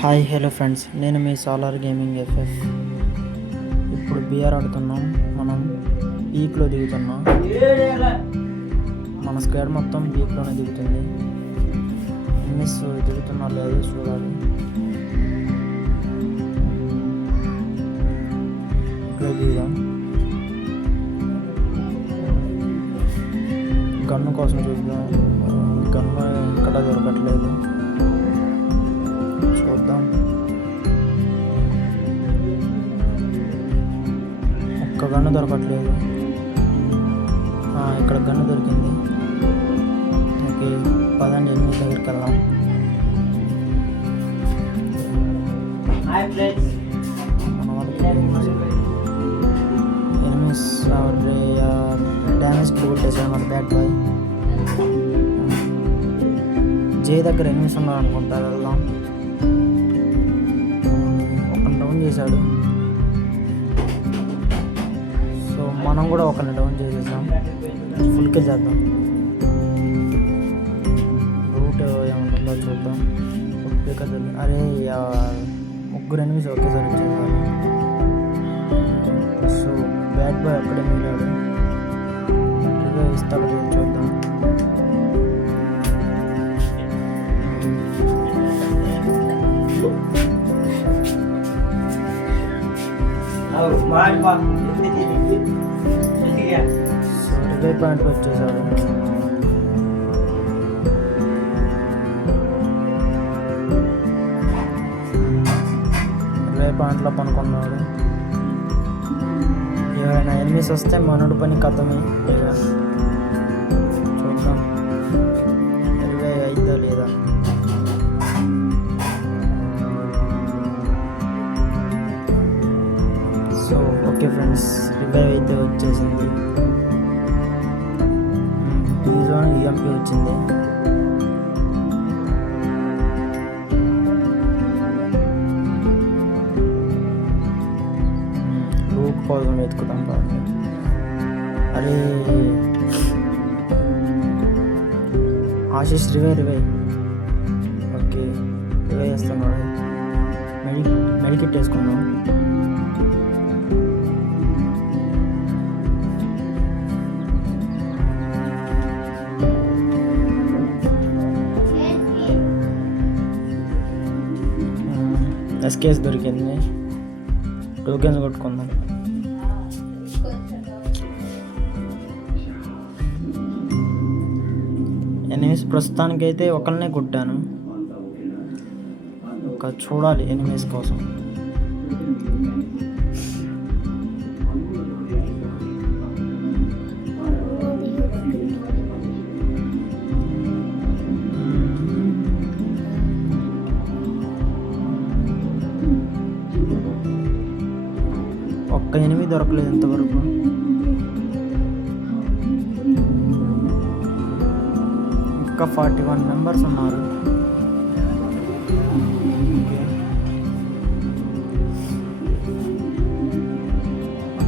Hi hello friends, నేను మీ solar gaming FF. ఇప్పుడు బిఆర్ ఆడుతున్నాం. మనం పీక్లో దిగుతున్నాం. మన స్క్వేర్ మొత్తం పీక్లోనే దిగుతుంది. ఎనిమిస్ దిగుతున్నా లేదో చూడాలి. ఇక్కడ దిగుదాం. గన్ను కోసం చూద్దాం. గన్ను ఇక్కడ దొరకట్లేదు. చూద్దాం. ఒక్క గన్ను దొరకట్లేదు. ఇక్కడ గన్ను దొరికింది. ఓకే, పదండి ఎనిమిది దగ్గరికి వెళ్దాం. ఎనిమిస్ డ్యామేజ్ కొట్టేసాడు మన బ్యాట్ బాయ్. జే దగ్గర ఎనిమిస్ ఉన్నారనుకుంటా. వెళ్దాం. డౌన్ చేశాడు. సో మనం కూడా ఒకరిని డౌన్ చేసేసాం. ఫుల్కే చేద్దాం. రూట్ ఏమంటుందో చూద్దాం. కదా. అరే ముగ్గురు ఎనిమిస్ ఒకేసారి వచ్చేసారు. సో బ్యాట్ బాయ్ అక్కడే మిగిలాడు. ఇస్తాడు చూద్దాం. రివే పాయింట్కి వచ్చేసాడు. రివే పాయింట్లో పనుకున్నాడు. ఎవరైనా ఎనిమిస్ వస్తే మనోడి పని కథమే. చూద్దాం రివే అయిద్దా లేదా. సో ఓకే ఫ్రెండ్స్, రివైవ్ అయితే వచ్చేసింది. ఈజోన్ ఈఎంపీ వచ్చింది. రూట్ కోసం వెతుకుతాం కాబట్టి. అరే ఆశీష్ రివై. ఓకే, రివై వేస్తున్నాడు. మెడికిట్ వేసుకున్నాం. ఎస్కేస్ దొరికింది. టోకెన్స్ కొట్టుకుందాం. ఎనిమిస్ ప్రస్తుతానికైతే ఒకరినే కొట్టాను. ఒక చూడాలి ఎనిమిస్ కోసం. ఒక్క ఎనిమిది దొరకలేదు ఇంతవరకు. ఇంకా 41 మెంబర్స్ ఉన్నారు.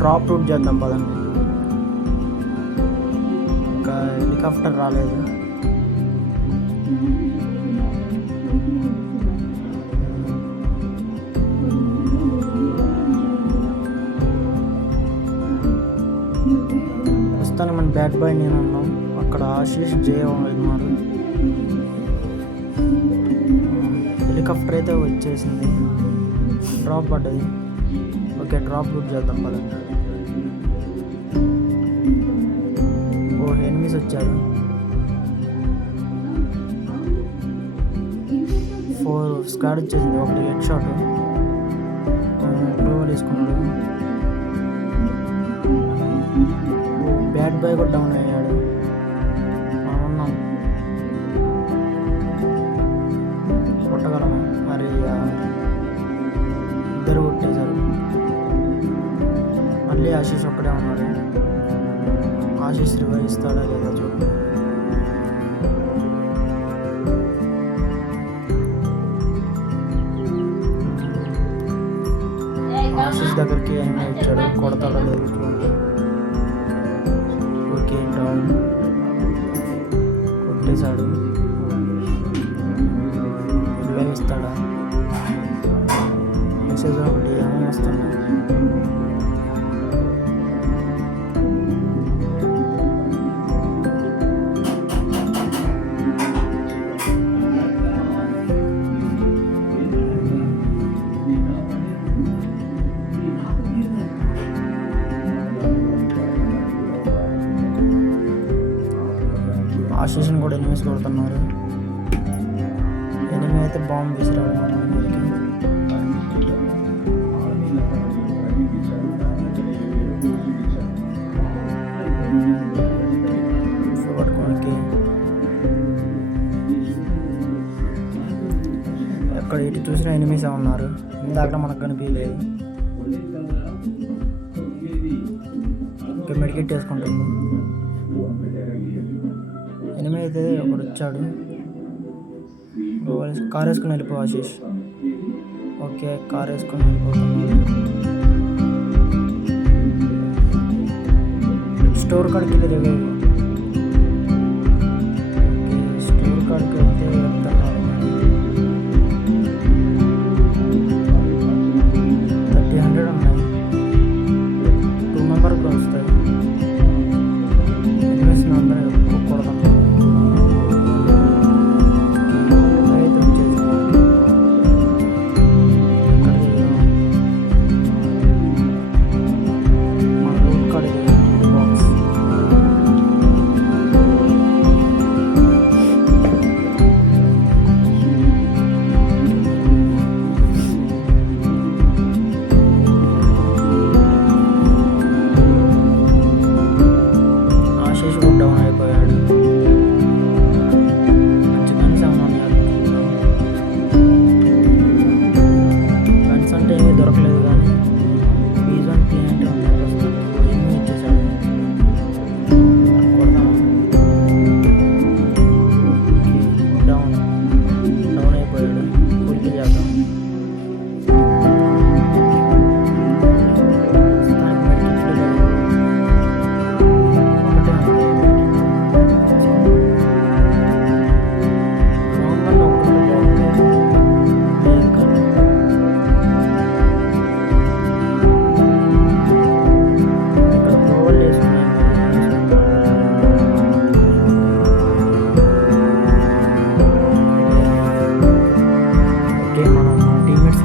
డ్రాప్ రూట్ చేద్దాం పదండి. ఇంకా హెలికాప్టర్ రాలేదు. ప్రస్తుతానికి మన బ్యాట్ బాయ్ నేను ఉన్నాం. అక్కడ ఆశీష్ జే ఉన్నారు. హెలికాప్టర్ అయితే వచ్చేసింది. డ్రాప్ పడ్డది. ఓకే, డ్రాప్ రూట్ చేద్దాం పద. ఓ ఎనిమిస్ వచ్చారు. 4 స్క్వాడ్ వచ్చేసింది. ఒకటి హెడ్ షాట్ గ్లోవల్ వేసుకున్నాడు. బ్యాట్ బాయ్ కూడా డౌన్ అయ్యాడు. మనం ఉన్నాం. కొట్టగలమా? మరి ఇద్దరు కొట్టేశారు. మళ్ళీ ఆశీష్ ఒక్కడే ఉన్నాడు. ఆశీష్ రివైవ్ ఇస్తాడా లేదా చూద్దాం. ఆశీష్ దగ్గరికి ఏమైనా ఇచ్చాడు. కొడతాడా లేదు చూడండి. ఓకే, డౌన్ కొట్టేశాడు. రివైవ్ ఇస్తాడా? మెసేజ్ ఒకటి ఏమో వస్తుంది. ఆశీస్ని కూడా ఎనిమిస్ కొడుతున్నారు. ఎనిమిది అయితే బాంబు విసిరాడు మా మీదకి. పట్టుకోనికి ఎక్కడ ఇటు చూసినా ఎనిమిసే ఉన్నారు. ఇందాక మనకు కనిపించలేదు. ఇంకా మెడికేట్ చేసుకుంటుంది. ఎనిమిది అయితే ఒకడు వచ్చాడు. కార్ వేసుకుని వెళ్ళిపో ఆశీష్. ఓకే, కార్ వేసుకొని వెళ్ళిపోతున్నాడు. స్టోర్ కాడికి వెళ్ళి ఓకే, స్టోర్ కాడికి వెళ్తే వెళ్తున్నారు. 300 ఉన్నాయి. 2 మెంబర్కి వస్తాయి. ఎనిమిది అందరూ కొడతాం. డౌన్ అయిపోయాడు. మంచిగానే సామాన్యాలు ఫ్రెండ్స్ అంటే ఏమీ దొరకలేదు, కానీ P1 P90 ఉన్నాయి. ప్రస్తుతానికి ఏమీ ఇచ్చేసాడు. కొడదాం. డౌన్ అయిపోయాడు. పూర్తి చేద్దాం.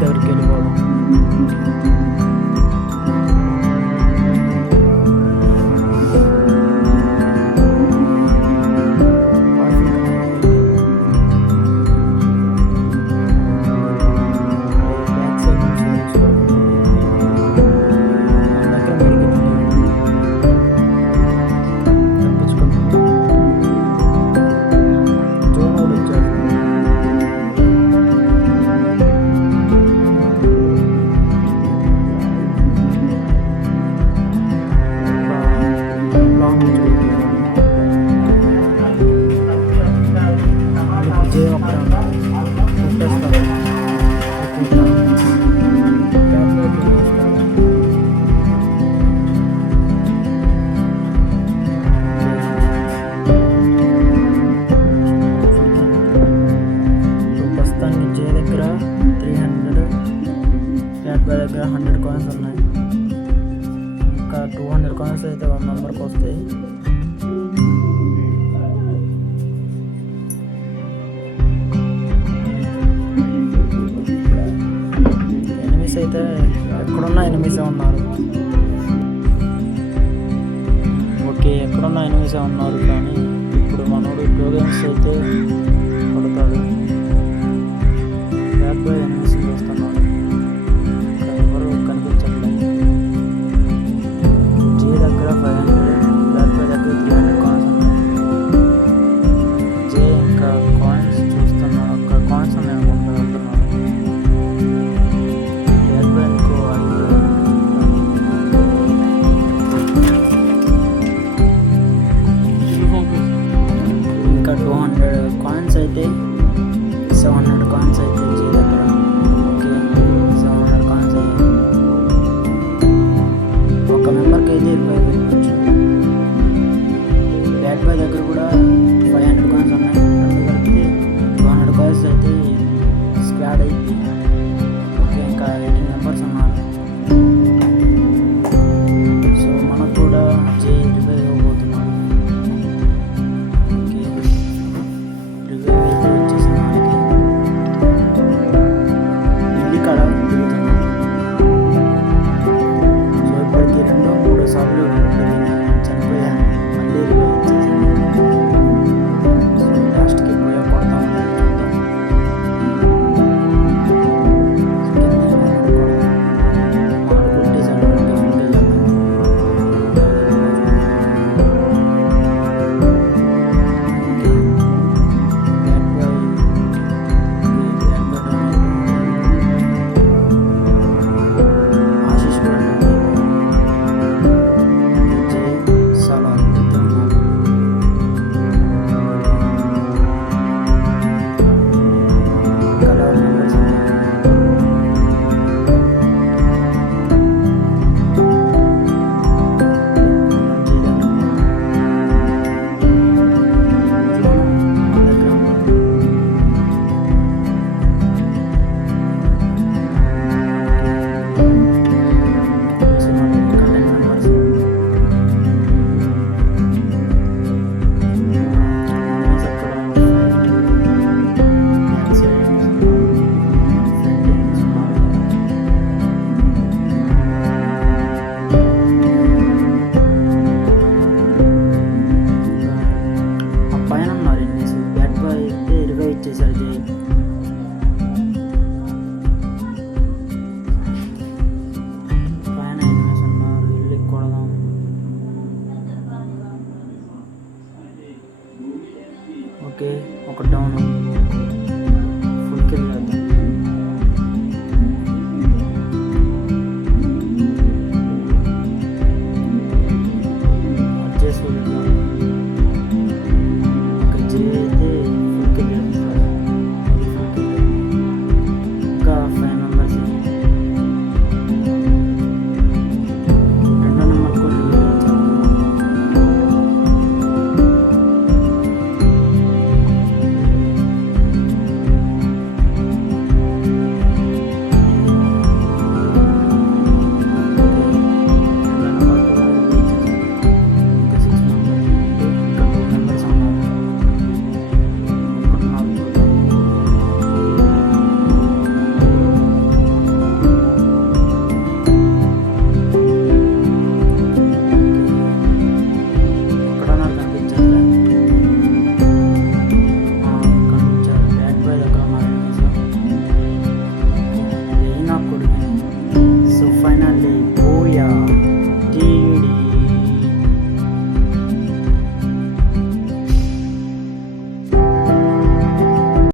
దగ్గరికి వెళ్ళిపోవడం. దగ్గర 100 కాయిన్స్ ఉన్నాయి. ఇంకా 200 కాయిన్స్ అయితే 1 మెంబర్కి వస్తాయి. ఎనిమిస్ అయితే ఎక్కడున్నా ఎనిమిసే ఉన్నారు. ఓకే, ఎక్కడున్నా ఎనిమిసే ఉన్నారు. కానీ ఇప్పుడు మనోడు ప్రోగ్రామ్స్ అయితే కొడతాడు. బ్యాక్ బై ఎనిమిస్ చూస్తున్నాడు. ఎవరు కనిపించట్లేదు. జీ దగ్గర 500, బ్యాక్ బై దగ్గర 300 కాయిన్స్ ఉన్నాయి. జే ఇంకా కాయిన్స్ చూస్తున్నాడు. ఒక కాయిన్స్ ఉన్నాయి అనుకుంటా వెళ్తున్నాడు. బ్యాక్ బై ఇంకో 5 ఇంకా 200 కాయిన్స్ అయితే 700 కాయిన్స్ అయితే జీ దగ్గర. ఓకే, 700 కాయిన్స్ అయ్యాయి. ఒక మెంబర్కి అయితే 25 వెళ్ళొచ్చు. బ్యాక్ బై దగ్గర కూడా 500 కాయిన్స్ ఉన్నాయి. రెండు కలిపితే 200 కాయిన్స్ అయితే స్క్వాడ్ అయింది. ఓకే, ఇంకా